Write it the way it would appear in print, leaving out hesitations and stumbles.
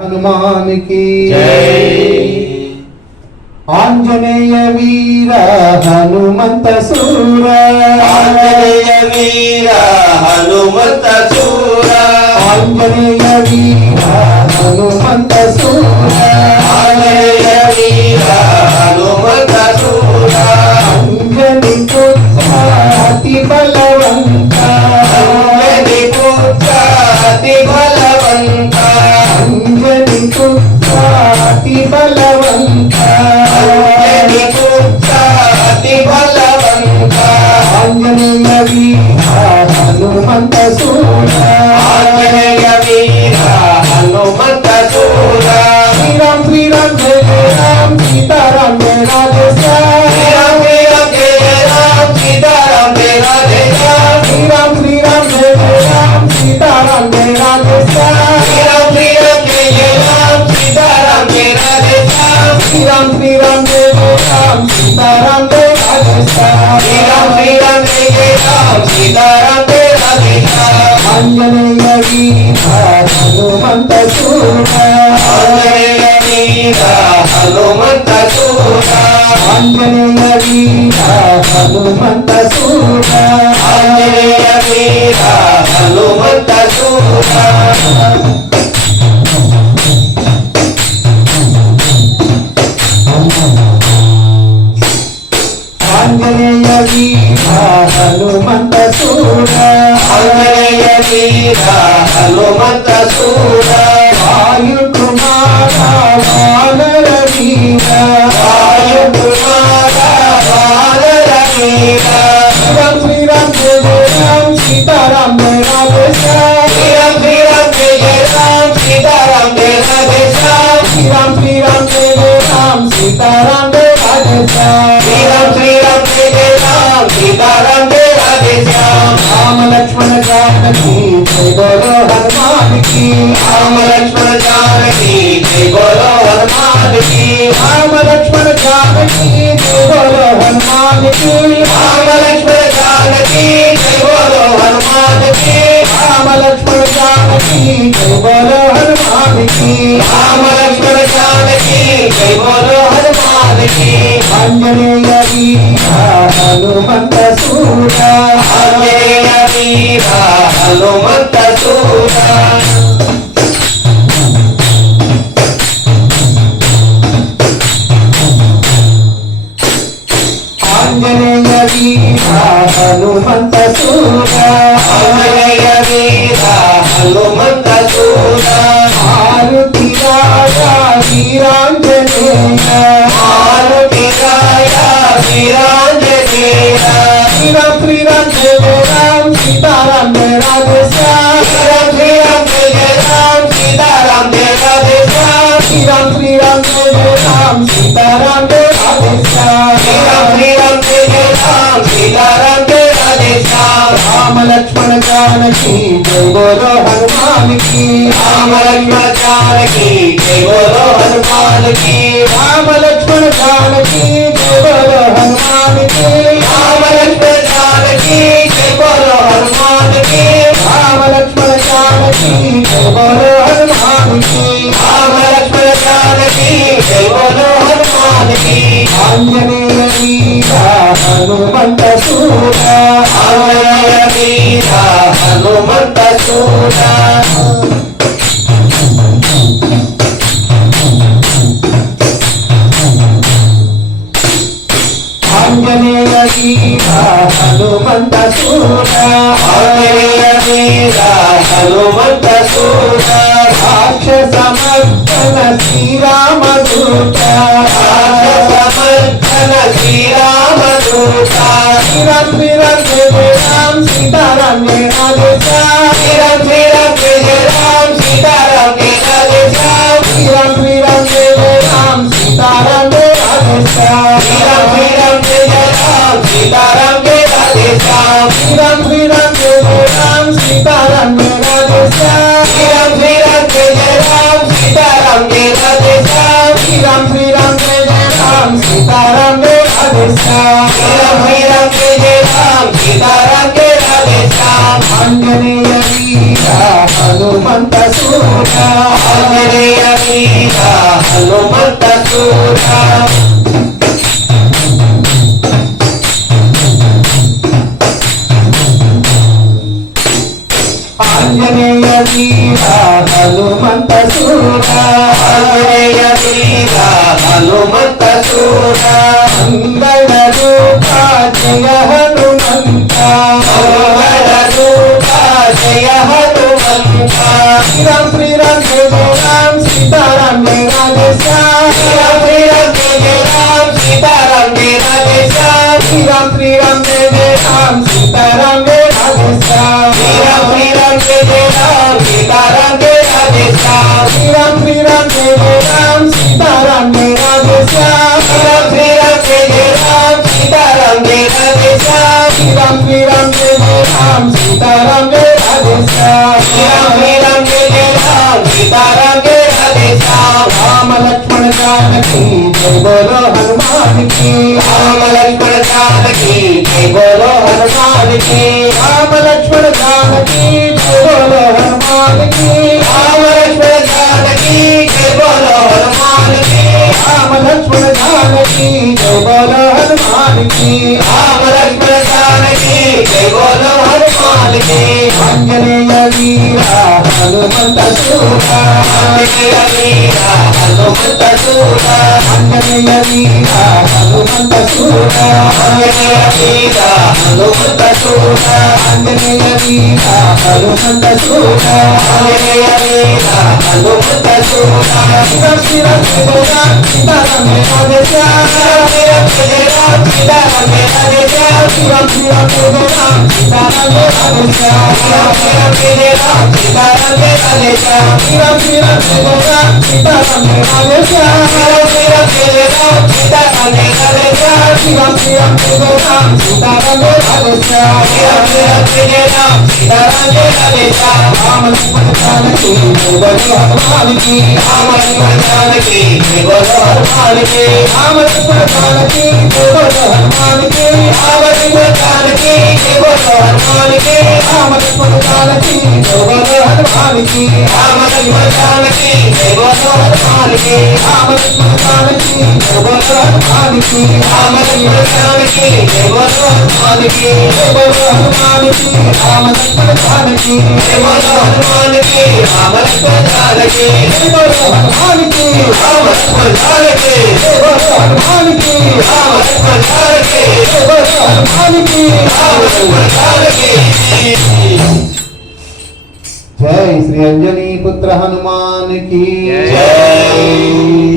हनुमान की जय। आंजनेय वीर हनुमंत सूर, आंजनेय वीर हनुमंत सूर, आंजनेय वीर हनुमंत सूर, आंजनेय वीर हनुमंत सूर, अंजनी पुत्र अति बलवंत, अंजनी पुत्र अति बलवंत, अंजनी पुत्र अति बलवंत, अंजनी पुत्र अति बलवंत, आंजनेय वीर हनुमंत सूर, आंजनेय वीर हनुमंत सूर, श्री राम जय जय राम सीताराम जय राधे श्याम, श्री राम जय राम सीताराम जय राधे श्याम, श्री राम जय जय राम सीताराम जय राधे श्याम, श्री राम जय राम सीताराम जय राधे श्याम, श्री राम जय जय राम सीताराम जय राधे श्याम, श्री राम जय राम सीताराम जय राधे श्याम, आंजनेय वीर हनुमंत सूर, आंजनेय वीर हनुमंत सूर, आंजनेय वीर हनुमंत सूर, आंजनेय वीर हनुमंत सूर, आंजनेय वीर हनुमंत सूर, आंजनेय वीर हनुमंत सूर, वायुकुमारा वानर वीर, वायुकुमारा वानर वीर, श्री राम जय जय राम सीताराम जय राधे श्याम, श्री राम जय राम सीताराम जय राधे श्याम, श्री राम जय जय राम सीताराम जय राधे श्याम, श्री राम जय राम सीताराम जय राधे श्याम, राम लक्ष्मण जानकी जय बोलो हनुमान की, राम लक्ष्मण जानकी जय बोलो हनुमान की, राम लक्ष्मण जानकी जय बोलो हनुमान की, राम लक्ष्मण जानकी जय बोलो हनुमान की, राम लक्ष्मण जानकी जय बोलो हनुमान की, राम लक्ष्मण जानकी जय बोलो हनुमान की, आंजनेय वीर हनुमंत सूर, आंजनेय वीर हनुमंत सूर, आंजनेय वीर हनुमंत सूर, आंजनेय वीर हनुमंत सूर, मारुति राजा वीरांजनेय, मारुति राया वीरांजनेय, श्री राम जय जय राम सीताराम जय राधे श्याम, श्री राम जय राम सीताराम जय राधे श्याम, श्री राम जय जय राम सीताराम जय राधे श्याम, श्री राम जय राम सीताराम जय राधे श्याम, राम लक्ष्मण जानकी जय बोलो हनुमान की, राम लक्ष्मण जानकी जय बोलो हनुमान की, राम लक्ष्मण जानकी जय बोलो हनुमान की, राम लक्ष्मण जानकी जय बोलो हनुमान की, राम लक्ष्मण जानकी जय बोलो हनुमान की, राम लक्ष्मण जानकी जय बोलो हनुमान की, आंजनेय वीर हनुमंत सूर, आंजनेय वीर हनुमंत सूर, आंजनेय वीर हनुमंत सूर, आंजनेय वीर हनुमंत सूर, राक्षसमर्दन श्रीरामदूत, राक्षसमर्दन श्रीरामदूत, श्री राम जय राम सीताराम जय राधे श्याम, श्री राम जय राम सीताराम जय राधे श्याम, श्री राम जय राम सीताराम जय राधे श्याम, श्री राम जय राम सीताराम जय राधे श्याम, श्री राम जय राम सीताराम जय राधे श्याम, श्री राम जय राम सीताराम जय राधे श्याम, श्री राम जय राम सीताराम जय राधे श्याम, श्री राम जय राम सीताराम जय राधे श्याम, आंजनेय वीर हनुमंत सूर, आंजनेय वीरा हनुमंत सूरा ఆంజనేయ వీరా హనుమంత సూరా ఆంజనేయ वीरा हनुमंत सूरा మంగళ రూప జయ హనుమంత मंगल रूपा जय हनुमंत శ్రీరామ్ శ్రీరామ్ జయ జయ రామ్ సీతారాం జయ రాధే శ్యామ్ श्रीराम श्रीराम जय राम सीताराम जय राधे श्याम శ్రీరామ్ శ్రీరామ్ జయ జయ రామ్ సీతారాం జయ రాధే శ్యామ్ श्रीराम श्रीराम जय राम सीताराम जय राधे श्याम శ్రీరామ్ శ్రీరామ్ జయ జయ రామ్ సీతారాం జయ రాధే శ్యామ్ श्रीराम श्रीराम जय राम सीताराम जय राधे श्याम శ్రీరామ్ శ్రీరామ్ జయ జయ రామ్ సీతారాం జయ రాధే శ్యామ్ श्रीराम श्रीराम जय राम सीताराम जय राधे श्याम రామ లక్ష్మణ జానకి జయ బోలో హనుమాన్ కి राम लक्ष्मण जानकी जय बोलो हनुमान की రామ లక్ష్మణ జానకి జయ బోలో హనుమాన్ కి राम लक्ष्मण जानकी जय बोलो हनुमान की రామ లక్ష్మణ జానకి జయ బోలో హనుమాన్ కి राम लक्ष्मण जानकी जय बोलो हनुमान की ఆంజనేయ వీరా హనుమంత సూరా आंजनेय वीरा हनुमंत सूरा ఆంజనేయ వీరా హనుమంత సూరా आंजनेय वीरा हनुमंत सूरा ఆంజనేయ వీరా హనుమంత సూరా आंजनेय वीरा हनुमंत सूरा శ్రీరామ్ శ్రీరామ్ జయ రామ్ సీతారాం జయ రాధే శ్యామ్ श्रीराम जय राम सीताराम जय राधे श्याम శ్రీరామ్ శ్రీరామ్ జయ రామ్ సీతారాం జయ రాధే శ్యామ్ श्रीराम श्रीराम जय राम सीताराम जय राधे श्याम శ్రీరామ్ శ్రీరామ్ జయ రామ్ సీతారాం జయ రాధే శ్యామ్ श्रीराम श्रीराम जय राम सीताराम जय राधे श्याम శ్రీరామ్ శ్రీరామ్ జయ రామ్ సీతారాం జయ రాధే శ్యామ్ श्रीराम श्रीराम जय राम सीताराम जय राधे श्याम రామ లక్ష్మణ జానకి జయ బోలో హనుమాన్ కి राम लक्ष्मण जानकी जय बोलो हनुमान की రామ లక్ష్మణ జానకి జయ బోలో హనుమాన్ కి राम लक्ष्मण जानकी जय बोलो हनुमान की రామ లక్ష్మణ జానకి జయ బోలో హనుమాన్ కి राम लक्ष्मण जानकी जय बोलो हनुमान की రామ లక్ష్మణ జానకి జయ బోలో హనుమాన్ కి राम लक्ष्मण जानकी जय बोलो हनुमान की జయ బోలో హనుమాన్ కి రామ లక్ష్మణ జానకి जय बोलो हनुमान की राम लक्ष्मण जानकी జయ బోలో హనుమాన్ కి राम लक्ष्मण जानकी జయ బోలో హనుమాన్ కి राम लक्ष्मण जानकी జయ బోలో హనుమాన్ కి राम लक्ष्मण जानकी జై శ్రీ అంజనీ పుత్ర హనుమాన్ కి जय